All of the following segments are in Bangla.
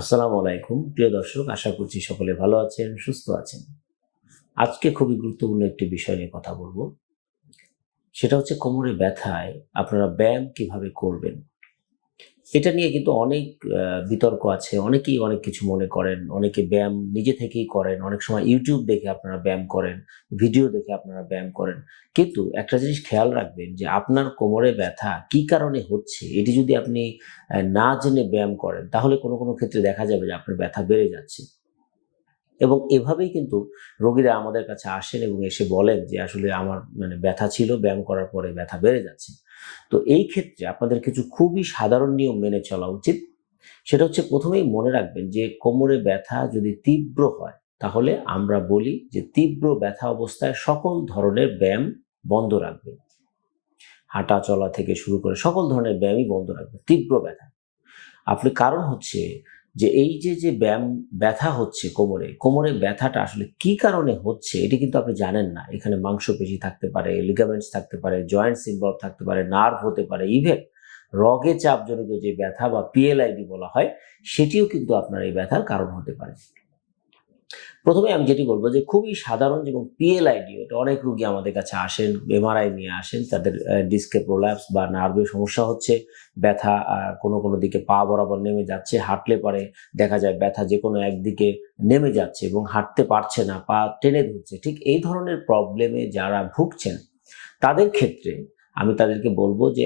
আসসালামু আলাইকুম প্রিয় দর্শক, আশা করছি সকলে ভালো আছেন, সুস্থ আছেন। আজকে খুবই গুরুত্বপূর্ণ একটি বিষয় নিয়ে কথা বলবো। সেটা হচ্ছে কোমরে ব্যথায় আপনারা ব্যায়াম কিভাবে করবেন। এটা নিয়ে কিন্তু অনেক বিতর্ক আছে। অনেকেই অনেক কিছু মনে করেন। অনেকে ব্যায়াম নিজে থেকেই করেন। অনেক সময় YouTube দেখে আপনারা ব্যায়াম করেন, ভিডিও দেখে আপনারা ব্যায়াম করেন। কিন্তু একটা জিনিস খেয়াল রাখবেন যে আপনার কোমরে ব্যথা কি কারণে হচ্ছে, এটি যদি আপনি না জেনে ব্যায়াম করেন, তাহলে কোনো ক্ষেত্রে দেখা যাবে যে আপনার ব্যথা বেড়ে যাচ্ছে। এবং এভাবেই কিন্তু রোগীরা আমাদের কাছে আসেন এবং এসে বলেন যে আসলে আমার ব্যথা ছিল, ব্যায়াম করার পরে ব্যথা বেড়ে যাচ্ছে। তো এই ক্ষেত্রে আপনাদের কিছু খুবই সাধারণ নিয়ম মেনে চলা উচিত। সেটা হচ্ছে, প্রথমেই মনে রাখবেন যে কোমরে ব্যথা যদি তীব্র হয়, তাহলে আমরা বলি যে তীব্র ব্যথা অবস্থায় সকল ধরনের ব্যায়াম বন্ধ রাখবেন। হাঁটা চলা থেকে শুরু করে সকল ধরনের ব্যায়ামই বন্ধ রাখবেন তীব্র ব্যথা। কারণ হচ্ছে যে এই যে ব্যথা হচ্ছে কোমরে ব্যথাটা আসলে কি কারণে হচ্ছে এটি কিন্তু আপনি জানেন না। এখানে মাংসপেশি থাকতে পারে, লিগামেন্টস থাকতে পারে, জয়েন্টস ইনভলভ থাকতে পারে, নার্ভ হতে পারে, ইভেন রগে চাপজনিত যে ব্যথা বা পিএলআইডি বলা হয়, সেটিও কিন্তু আপনার এই ব্যথার কারণ হতে পারে। প্রথমে আমি যেটি বলব যে খুবই সাধারণ এবং পিএলআইডি, এটা অনেক রোগী আমাদের কাছে আসেন, এমআরআই নিয়ে আসেন, তাদের ডিস্কে প্রোল্যাপস বা নার্ভের সমস্যা হচ্ছে, ব্যথা কোনো দিকে পা বরাবর নেমে যাচ্ছে, হাঁটলে পরে দেখা যায় ব্যথা যেকোনো একদিকে নেমে যাচ্ছে এবং হাঁটতে পারছে না, পা টেনে ধরছে। ঠিক এই ধরনের প্রবলেমে যারা ভুগছেন, তাদের ক্ষেত্রে আমি তাদেরকে বলব যে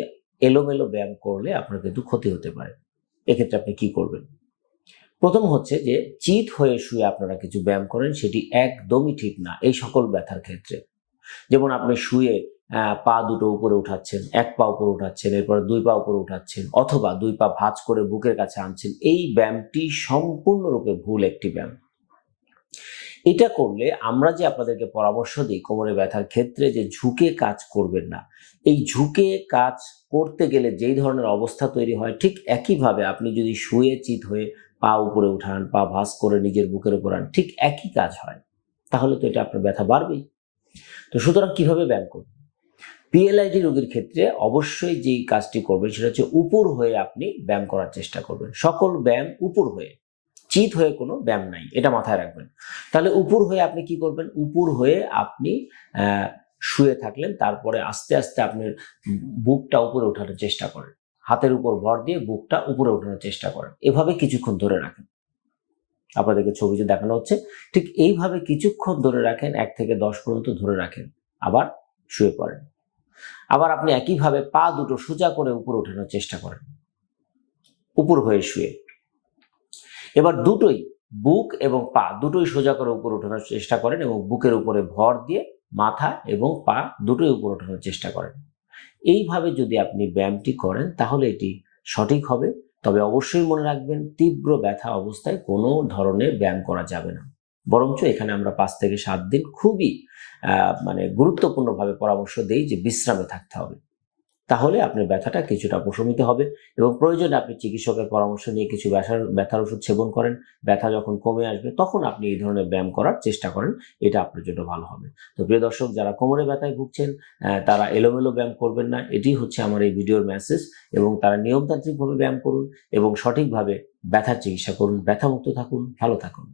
এলোমেলো ব্যায়াম করলে আপনার কিন্তু ক্ষতি হতে পারে। এক্ষেত্রে আপনি কি করবেন? প্রথম হচ্ছে যে চিত হয়ে শুয়ে আপনারা কিছু ব্যায়াম করেন, সেটি একদমই ঠিক না এই সকল ব্যথার ক্ষেত্রে। যেমন আপনি শুয়ে পা দুটো উপরে উঠাচ্ছেন, এক পা উপরে উঠাচ্ছেন, এরপরে ২ পা উপরে উঠাচ্ছেন, অথবা ২ পা ভাঁজ করে বুকের কাছে আনছেন। এই ব্যায়ামটি সম্পূর্ণরূপে ভুল একটি ব্যায়াম। এটা করলে আমরা যে আপনাদেরকে পরামর্শ দিই কোমরে ব্যথার ক্ষেত্রে, যে ঝুঁকে কাজ করবেন না। এই ঝুঁকে কাজ করতে গেলে যেই ধরনের অবস্থা তৈরি হয়, ঠিক একইভাবে আপনি যদি শুয়ে চিত হয়ে পা উপরে উঠান, পা ভাঁজ করে নিজের বুকের উপর আন, ঠিক একই কাজ হয়। তাহলে তো এটা আপনার ব্যথা বাড়বেই। তো সুতরাং কিভাবে ব্যায়াম করবেন? পিএলআইডি রোগীর ক্ষেত্রে অবশ্যই যেই কাজটি করবেন সেটা হচ্ছে উপর হয়ে আপনি ব্যায়াম করার চেষ্টা করবেন। সকল ব্যায়াম উপর হয়ে। চিত হয়ে কোনো ব্যায়াম নাই। এটা মাথায় রাখবেন। তাহলে উপর হয়ে আপনি কি করবেন? উপর হয়ে আপনি অ্যা শুয়ে থাকলেন। তারপরে আস্তে আপনার বুকটা উপরে উঠানোর চেষ্টা করেন। হাতের উপর ভর দিয়ে বুকটা উপরে উঠানোর চেষ্টা করেন। এভাবে কিছুক্ষণ ধরে রাখেন। আপনাদেরকে ছবিতে দেখানো হচ্ছে। ঠিক এইভাবে কিছুক্ষণ ধরে রাখেন, ১ থেকে ১০ পর্যন্ত ধরে রাখেন। আবার শুয়ে পড়েন। আবার আপনি একইভাবে পা দুটো সোজা করে উপরে উঠানোর চেষ্টা করেন। উপর হয়ে শুয়ে। এবার দুটোই, বুক এবং পা দুটোই সোজা করে উপরে ওঠানোর চেষ্টা করেন এবং বুকের উপরে ভর দিয়ে মাথা এবং পা দুটোই উপরে ওঠানোর চেষ্টা করেন। এইভাবে যদি আপনি ব্যায়ামটি করেন, তাহলে এটি সঠিক হবে। তবে অবশ্যই মনে রাখবেন, তীব্র ব্যথা অবস্থায় কোনো ধরনের ব্যায়াম করা যাবে না। বরঞ্চ এখানে আমরা ৫ থেকে ৭ দিন খুবই গুরুত্বপূর্ণভাবে পরামর্শ দেই যে বিশ্রামে থাকতে হবে। তাহলে আপনার ব্যথাটা কিছুটা প্রশমিত হবে এবং প্রয়োজনে আপনি চিকিৎসকের পরামর্শ নিয়ে কিছু ব্যথার ওষুধ সেবন করেন। ব্যথা যখন কমে আসবে, তখন আপনি এই ধরনের ব্যায়াম করার চেষ্টা করেন। এটা আপনার জন্য ভালো হবে। তো প্রিয় দর্শক, যারা কোমরে ব্যথায় ভুগছেন, তারা এলোমেলো ব্যায়াম করবেন না। এটিই হচ্ছে আমার এই ভিডিওর মেসেজ। এবং তারা নিয়মতান্ত্রিকভাবে ব্যায়াম করুন এবং সঠিকভাবে ব্যথার চিকিৎসা করুন। ব্যথামুক্ত থাকুন, ভালো থাকুন।